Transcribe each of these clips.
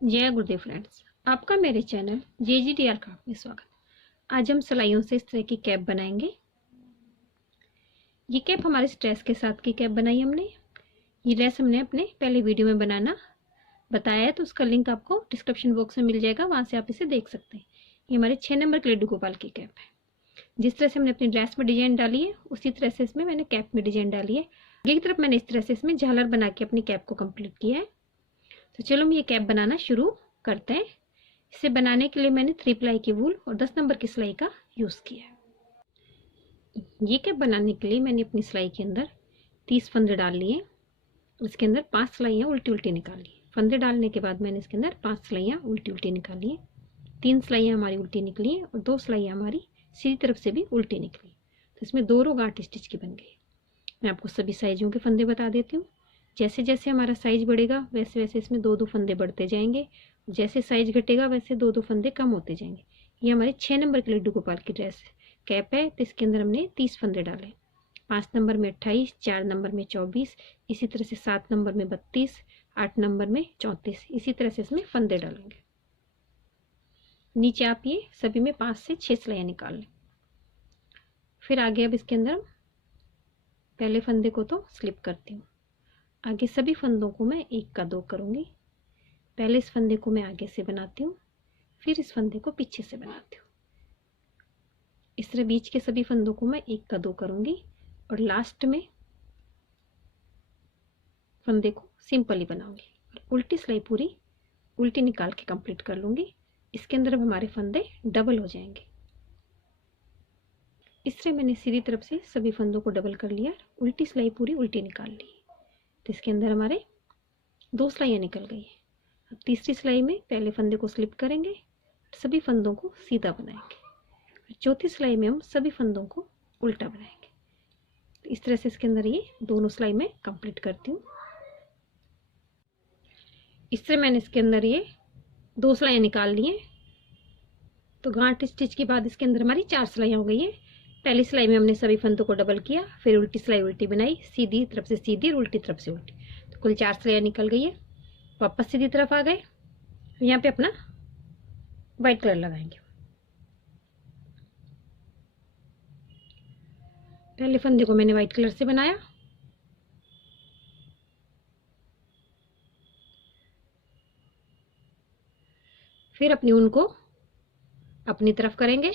जय गुरुदेव फ्रेंड्स, आपका मेरे चैनल JGDR क्राफ्ट में स्वागत। आज हम सिलाइयों से इस तरह की कैप बनाएंगे। ये कैप हमारे स्ट्रेस के साथ की कैप बनाई हमने। ये लेस हमने अपने पहले वीडियो में बनाना बताया है, तो उसका लिंक आपको डिस्क्रिप्शन बॉक्स में मिल जाएगा, वहां से आप इसे देख सकते हैं। ये हमारे 6 नंबर के लड्डू गोपाल की कैप है। जिस तरह से हमने अपनी ड्रेस में डिजाइन डाली है, उसी तरह से इसमें मैंने कैप में डिजाइन डाली है। आगे की तरफ मैंने इस तरह से इसमें झालर बना के अपनी कैप को कंप्लीट किया है। तो चलो हम ये कैप बनाना शुरू करते हैं। इसे बनाने के लिए मैंने 3 प्लाई की वूल और 10 नंबर की सिलाई का यूज़ किया है। ये कैप बनाने के लिए मैंने अपनी सिलाई के अंदर 30 फंदे डाल लिए। इसके अंदर 5 सिलाइयाँ उल्टी उल्टी निकाली। फंदे डालने के बाद मैंने इसके अंदर 5 सिलाइयाँ उल्टी उल्टी निकाली है। 3 सिलाइयाँ हमारी उल्टी निकली हैं और 2 सिलाइयाँ हमारी सीधी तरफ से भी उल्टी निकली। तो इसमें 2 रो गांठ स्टिच की बन गई। मैं आपको सभी साइजों के फंदे बता देती हूँ। जैसे जैसे हमारा साइज बढ़ेगा वैसे वैसे इसमें 2-2 फंदे बढ़ते जाएंगे। जैसे साइज घटेगा वैसे 2-2 फंदे कम होते जाएंगे। ये हमारे 6 नंबर के लड्डू गोपाल की ड्रेस कैप है, तो इसके अंदर हमने 30 फंदे डाले। 5 नंबर में 28, 4 नंबर में 24, इसी तरह से 7 नंबर में 32, 8 नंबर में 34, इसी तरह से इसमें फंदे डालेंगे। नीचे आप ये सभी में 5 से 6 सिलाइयाँ निकाल लें। फिर आगे अब इसके अंदर पहले फंदे को तो स्लिप करती हूँ। आगे सभी फंदों को मैं 1 का 2 करूँगी। पहले इस फंदे को मैं आगे से बनाती हूँ, फिर इस फंदे को पीछे से बनाती हूँ। इस तरह बीच के सभी फंदों को मैं 1 का 2 करूँगी और लास्ट में फंदे को सिंपल ही बनाऊंगी और उल्टी सिलाई पूरी उल्टी निकाल के कंप्लीट कर लूँगी। इसके अंदर अब हमारे फंदे डबल हो जाएंगे। इस तरह मैंने सीधी तरफ से सभी फंदों को डबल कर लिया, उल्टी सिलाई पूरी उल्टी निकाल ली। तो इसके अंदर हमारे 2 सिलाइयाँ निकल गई है। अब तीसरी सिलाई में पहले फंदे को स्लिप करेंगे, सभी फंदों को सीधा बनाएंगे। चौथी सिलाई में हम सभी फंदों को उल्टा बनाएंगे। तो इस तरह से इसके अंदर ये दोनों सिलाई में कंप्लीट करती हूँ। इस तरह मैंने इसके अंदर ये 2 सिलाइयाँ निकाल ली हैं। तो गांठ स्टिच के बाद इसके अंदर हमारी 4 सिलाइयाँ हो गई हैं। पहली सिलाई में हमने सभी फंदों को डबल किया, फिर उल्टी सिलाई उल्टी बनाई, सीधी तरफ से सीधी और उल्टी तरफ से उल्टी। तो कुल 4 सिलाइयाँ निकल गई है। वापस सीधी तरफ आ गए। यहाँ पे अपना वाइट कलर लगाएंगे। पहले फंदे को मैंने वाइट कलर से बनाया, फिर अपनी ऊन को अपनी तरफ करेंगे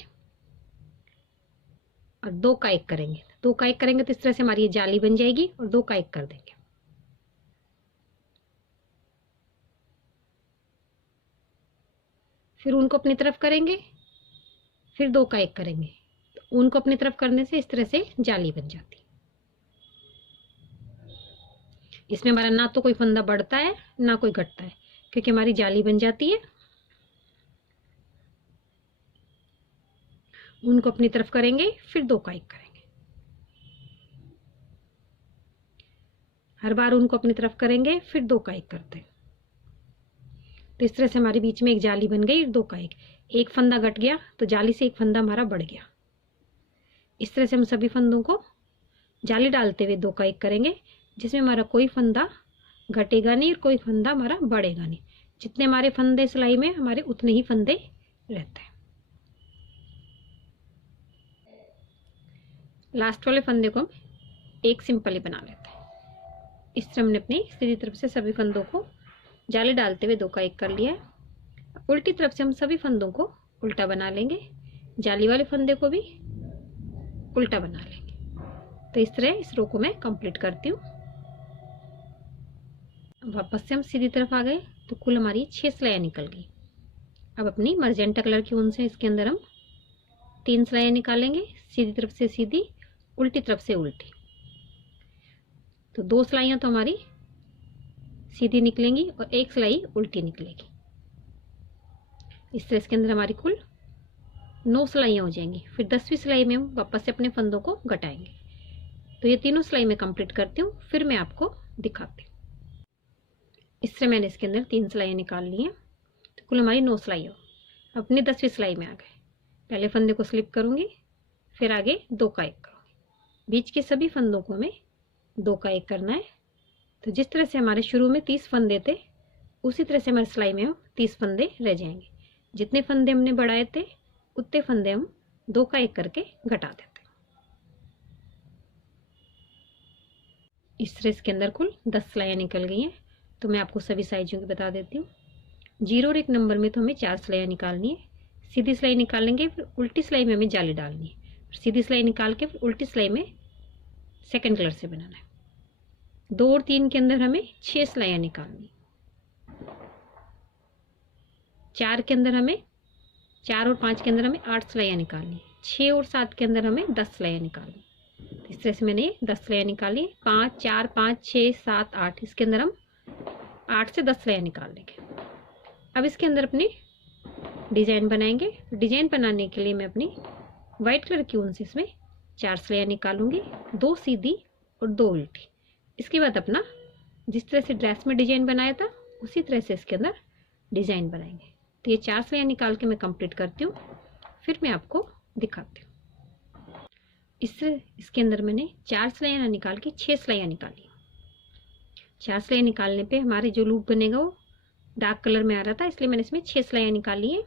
और 2 का 1 करेंगे। 2 का 1 करेंगे तो इस तरह से हमारी ये जाली बन जाएगी और 2 का 1 कर देंगे। फिर ऊन को अपनी तरफ करेंगे, फिर 2 का 1 करेंगे। तो ऊन को अपनी तरफ करने से इस तरह से जाली बन जाती है। इसमें हमारा ना तो कोई फंदा बढ़ता है ना कोई घटता है, क्योंकि हमारी जाली बन जाती है। ऊन को अपनी तरफ करेंगे, फिर 2 का 1 करेंगे। हर बार ऊन को अपनी तरफ करेंगे, फिर 2 का 1 करते हैं। तो इस तरह से हमारे बीच में एक जाली बन गई। 2 का 1 फंदा घट गया तो जाली से एक फंदा हमारा बढ़ गया। इस तरह से हम सभी फंदों को जाली डालते हुए 2 का 1 करेंगे, जिसमें हमारा कोई फंदा घटेगा नहीं और कोई फंदा हमारा बढ़ेगा नहीं। जितने हमारे फंदे सिलाई में हमारे उतने ही फंदे रहते हैं। लास्ट वाले फंदे को हम एक सिंपल ही बना लेते हैं। इस तरह हमने अपनी सीधी तरफ से सभी फंदों को जाली डालते हुए 2 का 1 कर लिया है। उल्टी तरफ से हम सभी फंदों को उल्टा बना लेंगे, जाली वाले फंदे को भी उल्टा बना लेंगे। तो इस तरह इस रो को मैं कंप्लीट करती हूँ। वापस से हम सीधी तरफ आ गए तो कुल हमारी 6 सिलाइयाँ निकल गई। अब अपनी मर्जेंटा कलर की ऊन से इसके अंदर हम 3 सिलाइयाँ निकालेंगे, सीधी तरफ से सीधी, उल्टी तरफ से उल्टी। तो 2 सिलाइयाँ तो हमारी सीधी निकलेंगी और 1 सिलाई उल्टी निकलेगी। इस तरह इसके अंदर हमारी कुल 9 सिलाइयाँ हो जाएंगी। फिर 10वीं सिलाई में हम वापस से अपने फंदों को घटाएंगे। तो ये तीनों सिलाई में कंप्लीट करती हूँ, फिर मैं आपको दिखाती हूँ। इस तरह मैंने इसके अंदर 3 सिलाइयाँ निकाल ली हैं। तो कुल हमारी 9 सिलाई हो। अपनी 10वीं सिलाई में आ गए। पहले फंदे को स्लिप करूँगी, फिर आगे 2 का 1 करूँगी। बीच के सभी फंदों को हमें 2 का 1 करना है। तो जिस तरह से हमारे शुरू में 30 फंदे थे, उसी तरह से हमारे सिलाई में 30 फंदे रह जाएंगे। जितने फंदे हमने बढ़ाए थे उतने फंदे हम 2 का 1 करके घटा देते हैं। इस तरह इसके अंदर कुल 10 सिलाइयाँ निकल गई हैं। तो मैं आपको सभी साइजों की बता देती हूँ। 0 और 1 नंबर में तो हमें 4 सिलाइयाँ निकालनी है। सीधी सिलाई निकालेंगे, फिर उल्टी सिलाई में हमें जाली डालनी है, फिर सीधी सिलाई निकाल के फिर उल्टी सिलाई में सेकंड कलर से बनाना है। 2 और 3 के अंदर हमें 6 सिलाइयाँ निकालनी, 4 के अंदर हमें 4 और 5 के अंदर हमें 8 सिलाइयाँ निकालनी, 6 और 7 के अंदर हमें 10 सिलाइयाँ निकालनी। इस तरह से मैंने 10 सिलाइयाँ निकाली। 5 4 5 6 7 8, इसके अंदर हम 8 से 10 सिलाइयाँ निकाल लेंगे। अब इसके अंदर अपनी डिज़ाइन बनाएंगे। डिज़ाइन बनाने के लिए मैं अपनी वाइट कलर की ऊन से इसमें 4 सिलाइयाँ निकालूंगी, 2 सीधी और 2 उल्टी। इसके बाद अपना जिस तरह से ड्रेस में डिज़ाइन बनाया था उसी तरह से इसके अंदर डिज़ाइन बनाएंगे। तो ये 4 सिलाइयाँ निकाल के मैं कंप्लीट करती हूँ, फिर मैं आपको दिखाती हूँ। इसके अंदर मैंने 4 सिलाइयाँ निकाल के 6 सिलाइयाँ निकाली। 4 सिलाइयाँ निकालने पे हमारे जो लूप बनेगा वो डार्क कलर में आ रहा था, इसलिए मैंने इसमें 6 सिलाइयाँ निकाली हैं।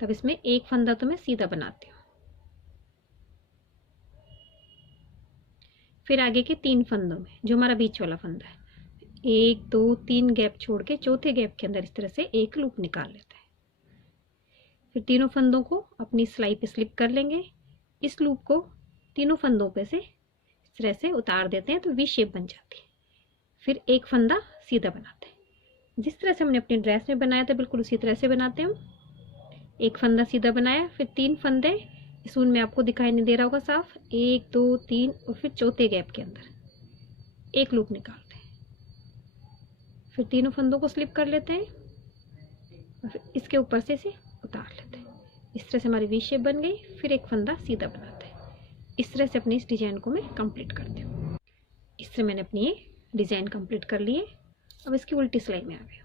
तब इसमें एक फंदा तो मैं सीधा बनाती हूँ। फिर आगे के 3 फंदों में जो हमारा बीच वाला फंदा है, 1 2 3 गैप छोड़ के चौथे गैप के अंदर इस तरह से एक लूप निकाल लेते हैं। फिर तीनों फंदों को अपनी सिलाई पे स्लिप कर लेंगे। इस लूप को तीनों फंदों पे से इस तरह से उतार देते हैं तो वी शेप बन जाती है। फिर एक फंदा सीधा बनाते हैं। जिस तरह से हमने अपनी ड्रेस में बनाया था बिल्कुल उसी तरह से बनाते हैं हम। एक फंदा सीधा बनाया, फिर 3 फंदे, इस ऊन में आपको दिखाई नहीं दे रहा होगा साफ, 1 2 3 और फिर चौथे गैप के अंदर एक लूप निकालते हैं। फिर तीनों फंदों को स्लिप कर लेते हैं और फिर इसके ऊपर से इसे उतार लेते हैं। इस तरह से हमारी वी शेप बन गई। फिर एक फंदा सीधा बनाते हैं। इस तरह से अपनी इस डिज़ाइन को मैं कंप्लीट करती हूँ। इससे मैंने अपनी ये डिज़ाइन कंप्लीट कर ली है। अब इसकी उल्टी सिलाई में आ गई।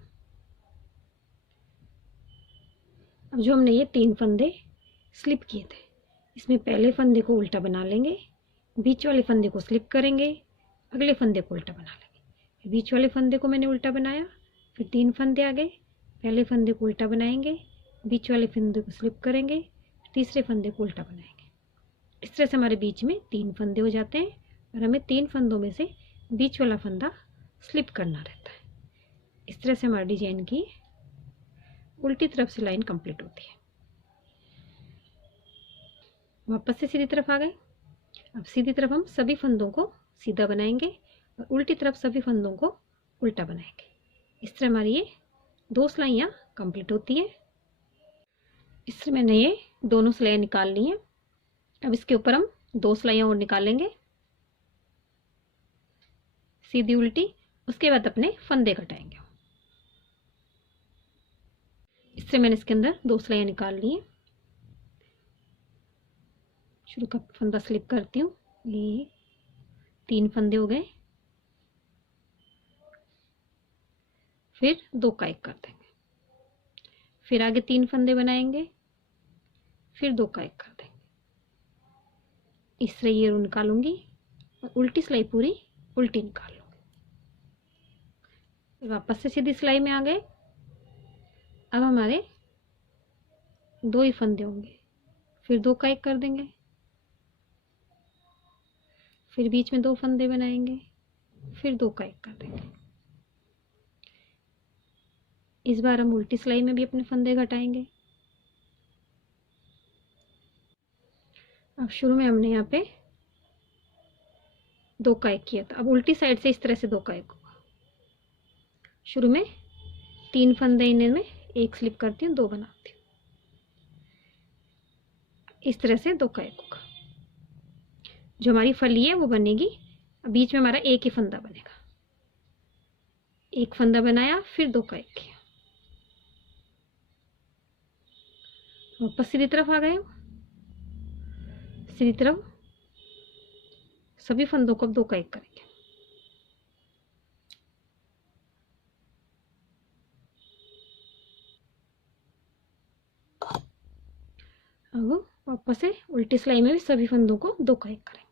अब जो हमने ये 3 फंदे स्लिप किए थे, इसमें पहले फंदे को उल्टा बना लेंगे, बीच वाले फंदे को स्लिप करेंगे, अगले फंदे को उल्टा बना लेंगे। बीच वाले फंदे को मैंने उल्टा बनाया, फिर 3 फंदे आ गए, पहले फंदे को उल्टा बनाएंगे, बीच वाले फंदे को स्लिप करेंगे, तीसरे फंदे को उल्टा बनाएंगे। इस तरह से हमारे बीच में 3 फंदे हो जाते हैं और हमें 3 फंदों में से बीच वाला फंदा स्लिप करना रहता है। इस तरह से हमारे डिजाइन की उल्टी तरफ से लाइन कंप्लीट होती है। वापस से सीधी तरफ आ गए। अब सीधी तरफ हम सभी फंदों को सीधा बनाएंगे और उल्टी तरफ सभी फंदों को उल्टा बनाएंगे। इस तरह हमारी ये 2 सिलाइयाँ कंप्लीट होती है। इस तरह मैंने ये दोनों सिलाइयाँ निकाल ली हैं। अब इसके ऊपर हम 2 सिलाइयाँ और निकालेंगे, सीधी उल्टी। उसके बाद अपने फंदे घटाएंगे। इससे मैंने इसके अंदर 2 सिलाइयाँ निकाल ली हैं। शुरू का फंदा स्लिप करती हूँ। ये 3 फंदे हो गए, फिर 2 का 1 कर देंगे, फिर आगे 3 फंदे बनाएंगे, फिर 2 का 1 कर देंगे। इस तरह ये निकालूंगी और उल्टी सिलाई पूरी उल्टी निकाल लूंगी। वापस से सीधी सिलाई में आ गए। अब हमारे 2 ही फंदे होंगे, फिर 2 का 1 कर देंगे, फिर बीच में 2 फंदे बनाएंगे, फिर 2 का 1 कर देंगे। इस बार हम उल्टी सिलाई में भी अपने फंदे घटाएंगे। अब शुरू में हमने यहाँ पे 2 का 1 किया था, अब उल्टी साइड से इस तरह से 2 का 1 होगा। शुरू में 3 फंदे इन्हें में 1 स्लिप करती हूँ, 2 बनाती हूँ। इस तरह से 2 का 1 होगा। जो हमारी फली है वो बनेगी, बीच में हमारा एक ही फंदा बनेगा। एक फंदा बनाया, फिर 2 का 1 किया, वापस सीधी तरफ आ गए। सीधी तरफ सभी फंदों को 2 का 1 करेंगे। अब वापस से उल्टी सिलाई में भी सभी फंदों को 2 का 1 करेंगे।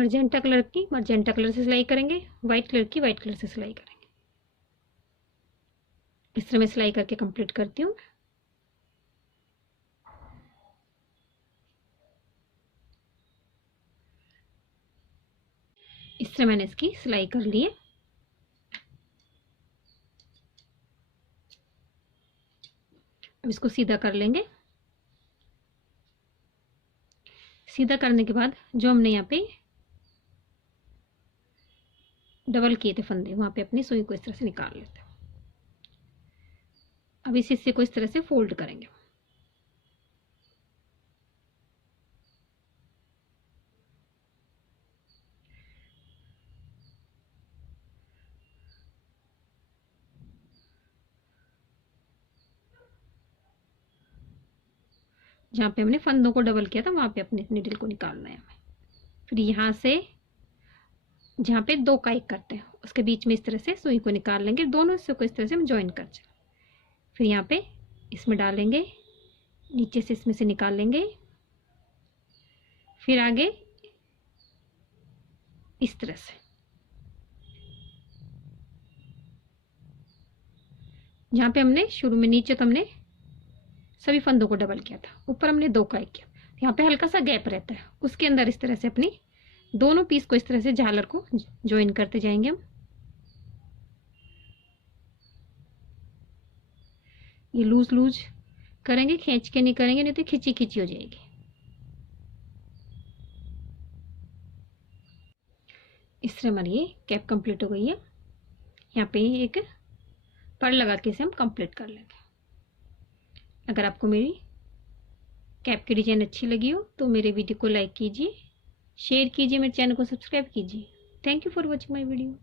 मर्जेंटा कलर की मर्जेंटा कलर से सिलाई करेंगे, वाइट कलर की वाइट कलर से सिलाई करेंगे। इस तरह मैं सिलाई करके कंप्लीट करती हूँ। इस तरह मैंने इसकी सिलाई कर ली है। अब इसको सीधा कर लेंगे। सीधा करने के बाद जो हमने यहाँ पे डबल किए थे फंदे, वहां पे अपनी सुई को इस तरह से निकाल लेते हैं। अब इस हिस्से को इस तरह से फोल्ड करेंगे। जहाँ पे हमने फंदों को डबल किया था वहां पे अपने नीडल को निकालना है हमें। फिर यहाँ से जहाँ पे दो का एक करते हैं उसके बीच में इस तरह से सुई को निकाल लेंगे, दोनों हिस्सों को इस तरह से हम ज्वाइन कर चलें। फिर यहाँ पे इसमें डालेंगे, नीचे से इसमें से निकाल लेंगे, फिर आगे इस तरह से जहाँ पे हमने शुरू में नीचे तो हमने सभी फंदों को डबल किया था, ऊपर हमने दो का एक किया, यहाँ पे हल्का सा गैप रहता है, उसके अंदर इस तरह से अपनी दोनों पीस को इस तरह से झालर को ज्वाइन करते जाएंगे हम। ये लूज लूज करेंगे, खींच के नहीं करेंगे, नहीं तो खिंची खिंची हो जाएगी। इस तरह हमारी ये कैप कंप्लीट हो गई है। यहाँ पे एक पर लगा के इसे हम कंप्लीट कर लेंगे। अगर आपको मेरी कैप की डिजाइन अच्छी लगी हो तो मेरे वीडियो को लाइक कीजिए, शेयर कीजिए, मेरे चैनल को सब्सक्राइब कीजिए। Thank you for watching my video.